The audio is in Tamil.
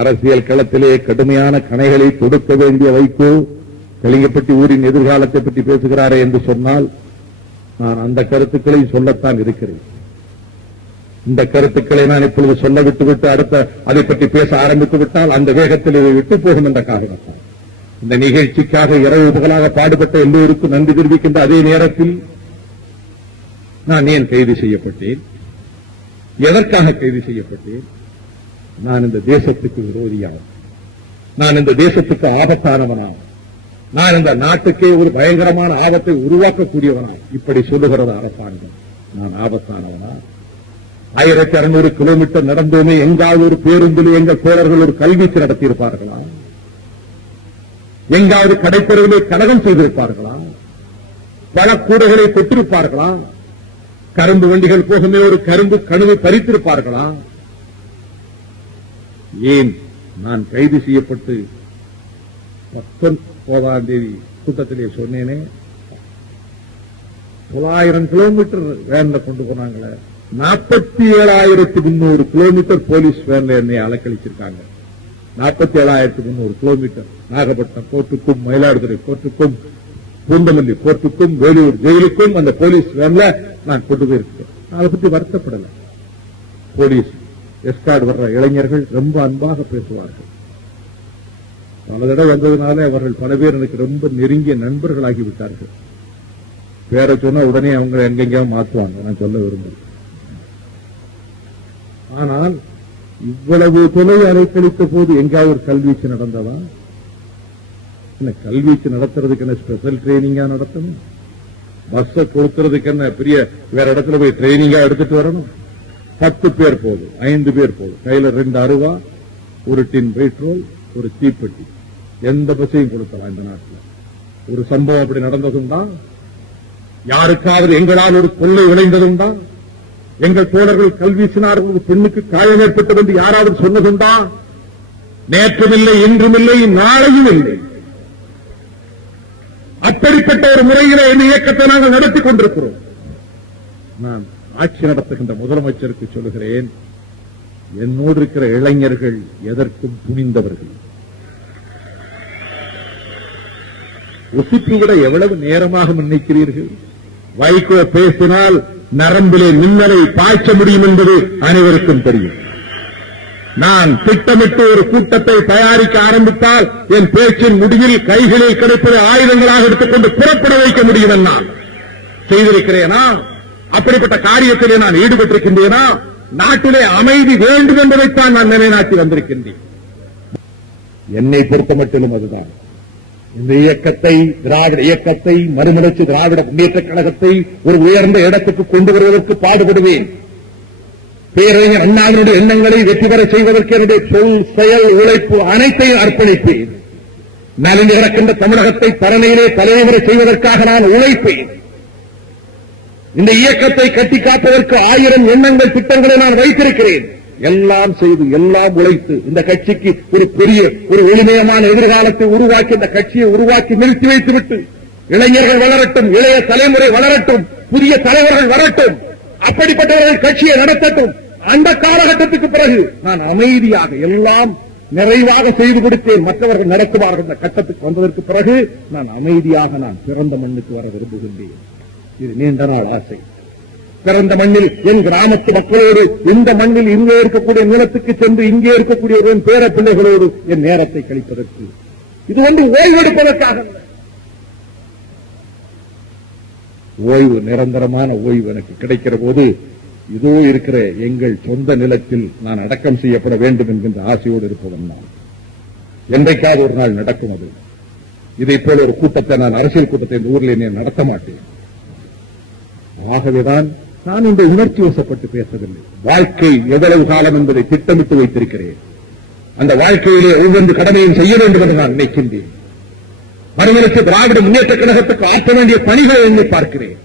அரசியல் களத்திலே கடுமையான கணைகளை தொடுக்க வேண்டிய வைகோ கலிங்கப்பட்டி ஊரின் எதிர்காலத்தை பற்றி பேசுகிறாரே என்று சொன்னால் நான் அந்த கருத்துக்களை சொல்லத்தான் இருக்கிறேன். இந்த கருத்துக்களை நான் இப்பொழுது சொல்ல விட்டுவிட்டு அடுத்த அதை பற்றி பேச ஆரம்பித்து விட்டால் அந்த வேகத்தில் இதை விட்டு போகும் என்ற காரணத்தால். இந்த நிகழ்ச்சிக்காக இரவு பகலாக பாடுபட்ட எல்லோருக்கும் நன்றி தெரிவிக்கின்ற அதே நேரத்தில் நான் ஏன் கைது செய்யப்பட்டேன்? எதற்காக கைது செய்யப்பட்டேன்? நான் இந்த தேசத்துக்கு விரோதியாகும் நான் இந்த தேசத்துக்கு ஆபத்தானவனா நான் இந்த நாட்டுக்கே ஒரு பயங்கரமான ஆபத்தை உருவாக்கக்கூடியவனா இப்படி சொல்லுகிறது அரசாங்கம். நான் ஆபத்தானவனா? ஆயிரத்தி அறுநூறு கிலோமீட்டர் நடந்தோமே எங்காவது ஒரு பேருந்தில் எங்கள் தோழர்கள் ஒரு கல்வீச்சு நடத்தியிருப்பார்களா? எங்காவது கடைத்தெருவிலே கலகம் செய்திருப்பார்களா? பல கூடைகளை கொட்டிருப்பார்களா கரும்பு வண்டிகள் போகமே ஒரு கரும்பு கனவு பறித்திருப்பார்களா? ஏன் நான் கைது செய்யப்பட்டு பத்தொன்பதாம் தேதி கூட்டத்திலே சொன்னேனே? தொள்ளாயிரம் கிலோமீட்டர் வேன்ல கொண்டு போனாங்களே. நாற்பத்தி ஏழாயிரத்தி முன்னூறு கிலோமீட்டர் போலீஸ் வேன்ல என்னை அலக்களிச்சிருக்காங்க நாற்பத்தி ஏழாயிரத்தி முன்னூறு கிலோமீட்டர் நாகப்பட்டினம் கோர்ட்டுக்கும் மயிலாடுதுறை கோர்ட்டுக்கும் பூந்தமல்லி கோர்ட்டுக்கும் வேலூர் ஜெயிலுக்கும் அந்த போலீஸ் வேன்ல நான் கொண்டு போயிருக்கேன். அதை பற்றி வருத்தப்படலை. போலீஸ் எஸ்கார்டு வர்ற இளைஞர்கள் ரொம்ப அன்பாக பேசுவார்கள். பல தடவை வந்ததுனால அவர்கள் பல பேர் எனக்கு ரொம்ப நெருங்கிய நண்பர்களாகி விட்டார்கள் பேரை சொன்னா உடனே அவங்க எங்கெங்கேயாவது மாற்றுவாங்க. நான் சொல்ல விரும்புகிறேன். ஆனால் இவ்வளவு தொலை அலைக்கழித்த போது எங்காவது ஒரு கல்வீச்சு நடந்ததா? என்ன கல்வீச்சு நடத்துறதுக்கு என்ன ஸ்பெஷல் ட்ரைனிங்கா நடத்தணும்? பஸ்ஸை கொடுக்கறதுக்கு என்ன பெரிய வேற இடத்துல போய் ட்ரைனிங்கா எடுத்துட்டு வரணும்? பத்து பேர் போதும் ஐந்து பேர் போதும். கையில ரெண்டு அருவா ஒரு டின் பெட்ரோல் ஒரு தீப்பெட்டி. எந்த பசையும் கொடுக்கலாம் இந்த நாட்டில். ஒரு சம்பவம் அப்படி நடந்ததுண்டா யாருக்காவது எங்களால் ஒரு கொள்ளை விளைந்ததுண்டா எங்கள் தோழர்கள் கல்வீசினார்கள் பெண்ணுக்கு காயம் ஏற்பட்டது என்று யாராவது சொன்னதுண்டா தான் நேற்றுமில்லை இன்றும் நாளையும் இல்லை. அப்படிப்பட்ட ஒரு முறையில இந்த இயக்கத்தை நாங்கள் நடத்திக் கொண்டிருக்கிறோம். நான் ஆட்சி நடத்துகின்ற முதலமைச்சருக்கு சொல்லுகிறேன் என்னோடு இருக்கிற இளைஞர்கள் எதற்கும் துணிந்தவர்கள். உசுப்பி எவ்வளவு நேரமாக நினைக்கிறீர்கள் வைகோ பேசினால் நரம்பிலே மின்னலை பாய்ச்ச முடியும் என்பது அனைவருக்கும் தெரியும். நான் திட்டமிட்டு ஒரு கூட்டத்தை தயாரிக்க ஆரம்பித்தால் என் பேச்சின் முடிவில் கைகளில் கிடைப்பது ஆயுதங்களாக எடுத்துக்கொண்டு புறப்பட வைக்க முடியும் என்னால். செய்திருக்கிறேனா? அப்படிப்பட்ட காரியத்திலே நான் ஈடுபட்டிருக்கின்றேனா? நாட்டிலே அமைதி வேண்டும் என்பதைத்தான் நான் நிலைநாட்டி வந்திருக்கின்றேன். என்னை பொறுத்த மட்டிலும் அதுதான். இந்த இயக்கத்தை திராவிட இயக்கத்தை மறுமலர்ச்சி திராவிட முன்னேற்ற கழகத்தை ஒரு உயர்ந்த இடத்துக்கு கொண்டு வருவதற்கு பாடுபடுவேன். பேரறிஞர் அண்ணாவினுடைய எண்ணங்களை வெற்றி பெற செய்வதற்கு என்னுடைய சொல் செயல் உழைப்பு அனைத்தையும் அர்ப்பணிப்பேன். நலிந்து கிடக்கின்ற தமிழகத்தை பரணையிலே தலைவர செய்வதற்காக நான் உழைப்பேன். இந்த இயக்கத்தை கட்டி காப்பதற்கு ஆயிரம் எண்ணங்கள் திட்டங்களை நான் வைத்திருக்கிறேன். எல்லாம் செய்து எல்லாம் உழைத்து இந்த கட்சிக்கு ஒரு பெரிய ஒரு எளிமையான எதிர்காலத்தை உருவாக்கி இந்த கட்சியை உருவாக்கி நிறுத்தி வைத்துவிட்டு இளைஞர்கள் வளரட்டும் இளைய தலைமுறை வளரட்டும் புதிய தலைவர்கள் வரட்டும் அப்படிப்பட்டவர்கள் கட்சியை நடத்தட்டும். அந்த காலகட்டத்துக்கு பிறகு நான் அமைதியாக எல்லாம் நிறைவாக செய்து கொடுத்தேன். மற்றவர்கள் நடத்துவார்கள். இந்த கட்டத்துக்கு வந்ததற்கு பிறகு நான் அமைதியாக நான் பிறந்த மண்ணுக்கு வர விரும்புகின்றேன். இது நீண்ட நாள் ஆசை. பிறந்த மண்ணில் என் கிராமத்து மக்களோடு இந்த மண்ணில் இங்கே இருக்கக்கூடிய நிலத்துக்கு சென்று இங்கே இருக்கக்கூடிய என் பேர பிள்ளைகளோடு என் நேரத்தை கழிப்பதற்கு. இது வந்து ஓய்வெடுப்பதற்காக ஓய்வு நிரந்தரமான ஓய்வு எனக்கு கிடைக்கிற போது இதோ இருக்கிற எங்கள் சொந்த நிலத்தில் நான் அடக்கம் செய்யப்பட வேண்டும் என்கின்ற ஆசையோடு இருப்பவன் நான். என்றைக்காவது ஒரு நாள் நடக்கும் அது. இதை போல ஒரு கூட்டத்தை நான் அரசியல் கூட்டத்தை இந்த ஊரில் நடத்த மாட்டேன். ஆகவேதான் நான் இந்த உணர்ச்சி வசப்பட்டு பேசவில்லை. வாழ்க்கை எவ்வளவு காலம் என்பதை திட்டமிட்டு வைத்திருக்கிறேன். அந்த வாழ்க்கையிலே ஒவ்வொன்று கடமையும் செய்ய வேண்டும் என்று நான் நினைக்கின்றேன். மறுமலர்ச்சி திராவிட முன்னேற்ற கழகத்துக்கு ஆற்ற வேண்டிய பணிகளை எண்ணி பார்க்கிறேன்.